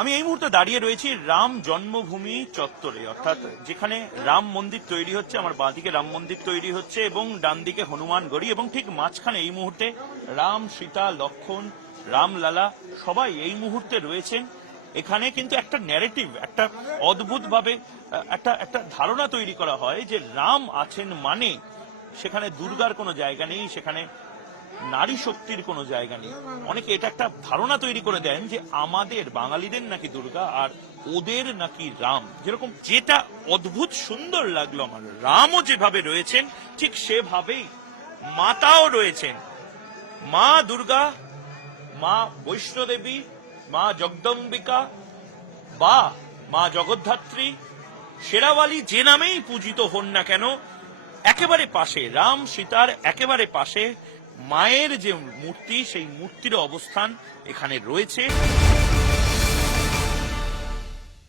আমি এই মুহূর্তে দাঁড়িয়ে রয়েছি রাম জন্মভূমি চত্বরে, অর্থাৎ যেখানে রাম মন্দির তৈরি হচ্ছে। আমার বাঁদিকে রাম মন্দির তৈরি হচ্ছে এবং ডান দিকে হনুমান গড়ি, এবং ঠিক মাঝখানে এই মুহূর্তে রাম, সীতা, লক্ষণ, রামলালা সবাই এই মুহূর্তে রয়েছেন। এখানে কিন্তু একটা ন্যারেটিভ, একটা অদ্ভুত ভাবে একটা একটা ধারণা তৈরি করা হয় যে রাম আছেন মানে সেখানে দুর্গার কোনো জায়গা নেই, সেখানে নারী শক্তির কোনো জায়গা নেই। অনেকে এটা একটা ধারণা তৈরি করে দেন যে আমাদের বাঙালিদের নাকি দুর্গা আর ওদের নাকি রাম। যেরকম যেটা অদ্ভুত সুন্দর লাগলো আমার, রামও যেভাবে রয়েছেন ঠিক সেভাবেই মাতাও রয়েছেন। মা দুর্গা, মা বৈষ্ণোদেবী, মা জগদম্বিকা বা মা জগদ্ধাত্রী, শেরাওয়ালি, যে নামেই পূজিত হন না কেন, একেবারে পাশে রাম সীতার একেবারে পাশে মায়ের যে মূর্তি, সেই মূর্তির অবস্থান এখানে রয়েছে।